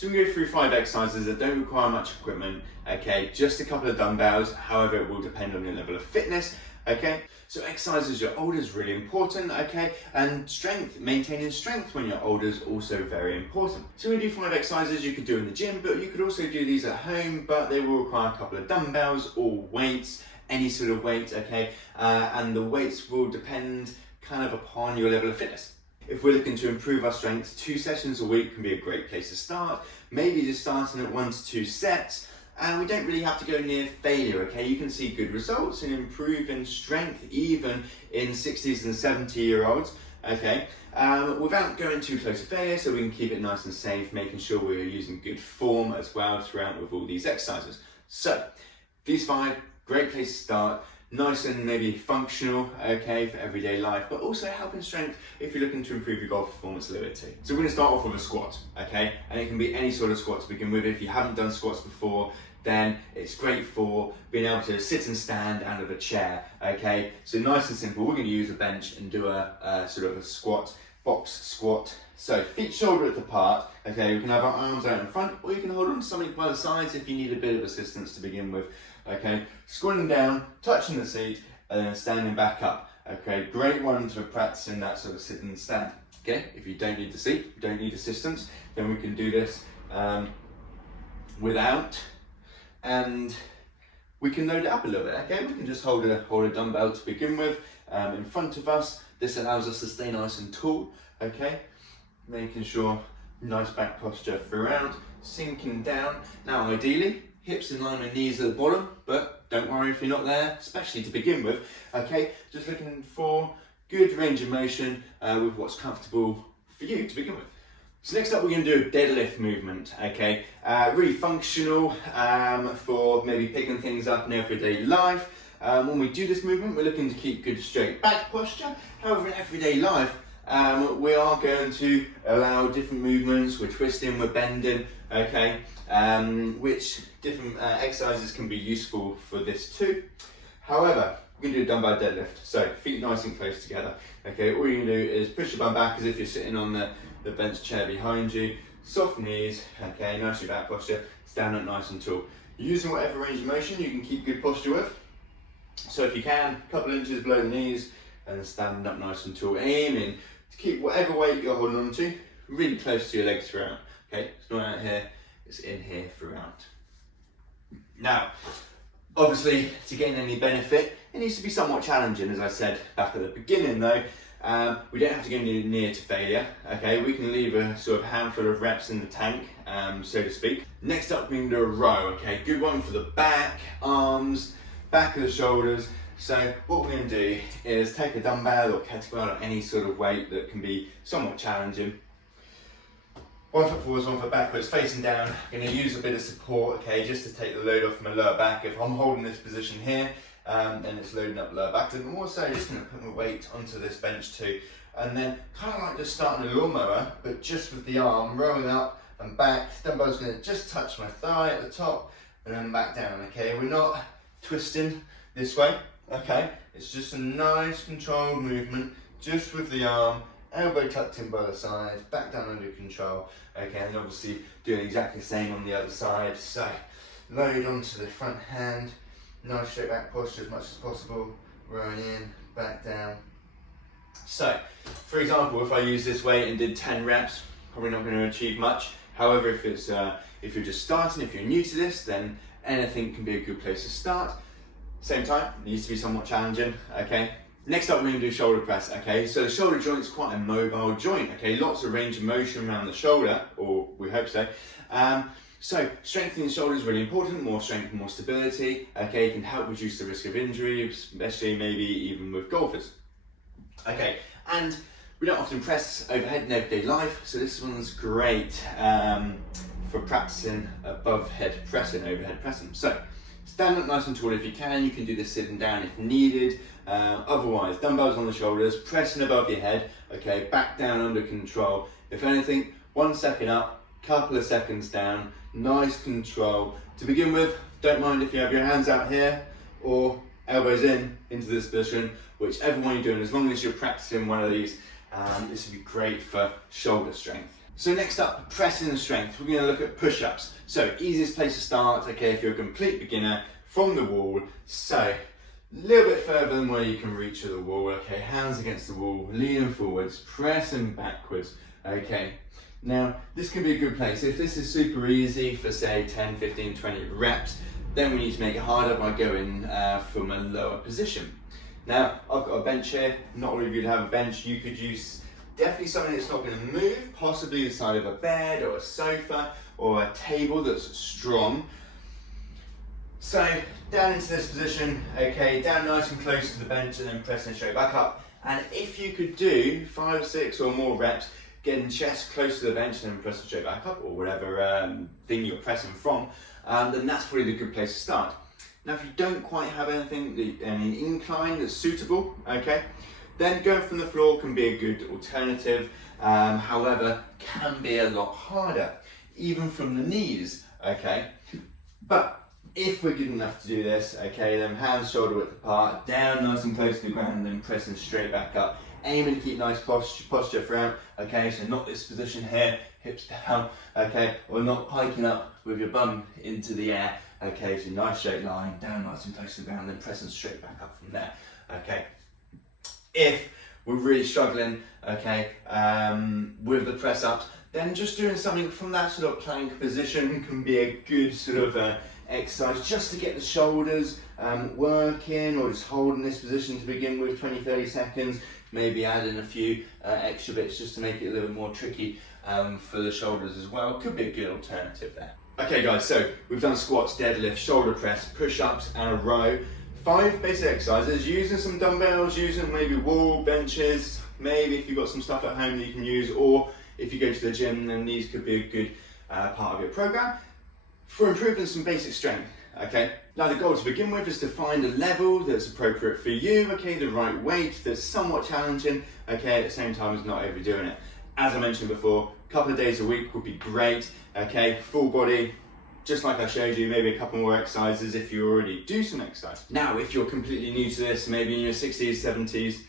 So we can go through 5 exercises that don't require much equipment, okay, just a couple of dumbbells, however it will depend on your level of fitness, okay. So exercise as you're older is really important, okay, and maintaining strength when you're older is also very important. So we do 5 exercises you could do in the gym, but you could also do these at home, but they will require a couple of dumbbells or weights, any sort of weight, okay, and the weights will depend kind of upon your level of fitness. If we're looking to improve our strength, 2 sessions a week can be a great place to start. Maybe just starting at 1 to 2 sets, and we don't really have to go near failure, okay? You can see good results in improving strength even in 60s and 70-year-olds, okay? Without going too close to failure, so we can keep it nice and safe, making sure we're using good form as well throughout with all these exercises. So, these 5, great place to start. Nice and maybe functional, okay, for everyday life, but also helping strength if you're looking to improve your golf performance a little bit too. So we're gonna start off with a squat, okay? And it can be any sort of squat to begin with. If you haven't done squats before, then it's great for being able to sit and stand out of a chair, okay? So nice and simple, we're gonna use a bench and do a sort of a squat, box squat. So feet shoulder width apart, okay? We can have our arms out in front, or you can hold on to something by the sides if you need a bit of assistance to begin with. Okay, squatting down, touching the seat, and then standing back up. Okay, great one for practicing that sort of sit and stand. Okay, if you don't need the seat, you don't need assistance, then we can do this without, and we can load it up a little bit. Okay, we can just hold a dumbbell to begin with in front of us. This allows us to stay nice and tall. Okay, making sure nice back posture throughout, sinking down. Now, ideally, hips in line with knees at the bottom, but don't worry if you're not there, especially to begin with, okay? Just looking for good range of motion with what's comfortable for you to begin with. So next up, we're gonna do a deadlift movement, okay? Really functional for maybe picking things up in everyday life. When we do this movement, we're looking to keep good straight back posture. However, in everyday life, we are going to allow different movements. We're twisting, we're bending, okay? Which different exercises can be useful for this too. However, we're going to do a dumbbell deadlift. So feet nice and close together. Okay, all you're going to do is push your bum back as if you're sitting on the bench chair behind you. Soft knees, okay, nice back posture, stand up nice and tall. Using whatever range of motion you can keep good posture with. So if you can, a couple inches below the knees and then standing up nice and tall, aiming to keep whatever weight you're holding on to really close to your legs throughout. Okay, it's not out here, it's in here throughout. Now, obviously, to gain any benefit, it needs to be somewhat challenging, as I said back at the beginning though. We don't have to go near to failure, okay? We can leave a sort of handful of reps in the tank, so to speak. Next up, we can do a row, okay? Good one for the back, arms, back of the shoulders. So what we're going to do is take a dumbbell or kettlebell or any sort of weight that can be somewhat challenging. 1 foot forwards, 1 foot backwards, facing down. I'm going to use a bit of support, okay, just to take the load off my lower back. If I'm holding this position here, then it's loading up lower back. And I'm also just going to put my weight onto this bench too. And then kind of like just starting a lawnmower, but just with the arm rolling up and back. Dumbbell's going to just touch my thigh at the top and then back down, okay? We're not twisting this way, okay? It's just a nice controlled movement, just with the arm, elbow tucked in by the side, back down under control, okay, and obviously doing exactly the same on the other side. So, load onto the front hand, nice straight back posture as much as possible, rolling in, back down. So, for example, if I use this weight and did 10 reps, probably not going to achieve much. However, if you're just starting, if you're new to this, then anything can be a good place to start. Same time, it needs to be somewhat challenging, okay? Next up, we're going to do shoulder press, okay? So the shoulder joint is quite a mobile joint, okay? Lots of range of motion around the shoulder, or we hope so. So strengthening the shoulder is really important. More strength, more stability, okay? It can help reduce the risk of injury, especially maybe even with golfers. Okay, and we don't often press overhead in everyday life, so this one's great for practicing above head pressing, overhead pressing. So stand up nice and tall if you can. You can do this sitting down if needed. Otherwise, dumbbells on the shoulders, pressing above your head, okay, back down under control. If anything, 1 second up, couple of seconds down, nice control. To begin with, don't mind if you have your hands out here or elbows into this position, whichever one you're doing, as long as you're practicing one of these, this would be great for shoulder strength. So next up, pressing and strength. We're going to look at push-ups. So easiest place to start, okay, if you're a complete beginner, from the wall. So a little bit further than where you can reach at the wall, okay, hands against the wall, leaning forwards, pressing backwards, okay. Now, this can be a good place. If this is super easy for say 10, 15, 20 reps, then we need to make it harder by going from a lower position. Now, I've got a bench here. Not all of you have a bench. You could use definitely something that's not going to move, possibly the side of a bed or a sofa or a table that's strong. So down into this position, okay, down nice and close to the bench and then pressing straight back up. And if you could do 5, 6 or more reps, getting chest close to the bench and then pressing straight back up or whatever thing you're pressing from, then that's probably the good place to start. Now if you don't quite have anything, any incline that's suitable, okay, then going from the floor can be a good alternative, however, can be a lot harder, even from the knees, okay. But if we're good enough to do this, okay, then hands shoulder width apart, down nice and close to the ground, and then pressing straight back up. Aiming to keep nice posture throughout, okay, so not this position here, hips down, okay, or not hiking up with your bum into the air, okay, so nice straight line, down nice and close to the ground, then pressing straight back up from there, okay. If we're really struggling, okay, with the press ups, then just doing something from that sort of plank position can be a good sort of exercise just to get the shoulders working, or just holding this position to begin with 20-30 seconds, maybe adding a few extra bits just to make it a little bit more tricky for the shoulders as well. Could be a good alternative there. Okay guys, so we've done squats, deadlift, shoulder press, push-ups and a row. 5 basic exercises, using some dumbbells, using maybe wall benches, maybe if you've got some stuff at home that you can use, or if you go to the gym, then these could be a good part of your program for improving some basic strength, okay? Now the goal to begin with is to find a level that's appropriate for you, okay, the right weight that's somewhat challenging, okay, at the same time as not overdoing it. As I mentioned before, a couple of days a week would be great, okay, full body, just like I showed you, maybe a couple more exercises if you already do some exercise. Now, if you're completely new to this, maybe in your 60s, 70s,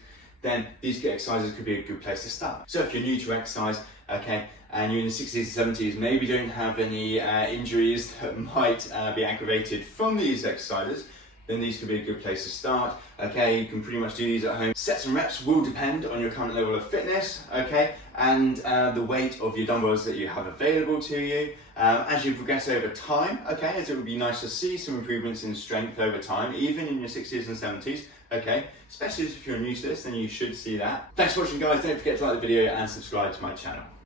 then these exercises could be a good place to start. So if you're new to exercise, okay, and you're in the 60s, 70s, maybe don't have any injuries that might be aggravated from these exercises, then these could be a good place to start. Okay, you can pretty much do these at home. Sets and reps will depend on your current level of fitness, okay, and the weight of your dumbbells that you have available to you. As you progress over time, okay, as it would be nice to see some improvements in strength over time, even in your 60s and 70s, okay, especially if you're new to this, then you should see that. Thanks for watching guys, don't forget to like the video and subscribe to my channel.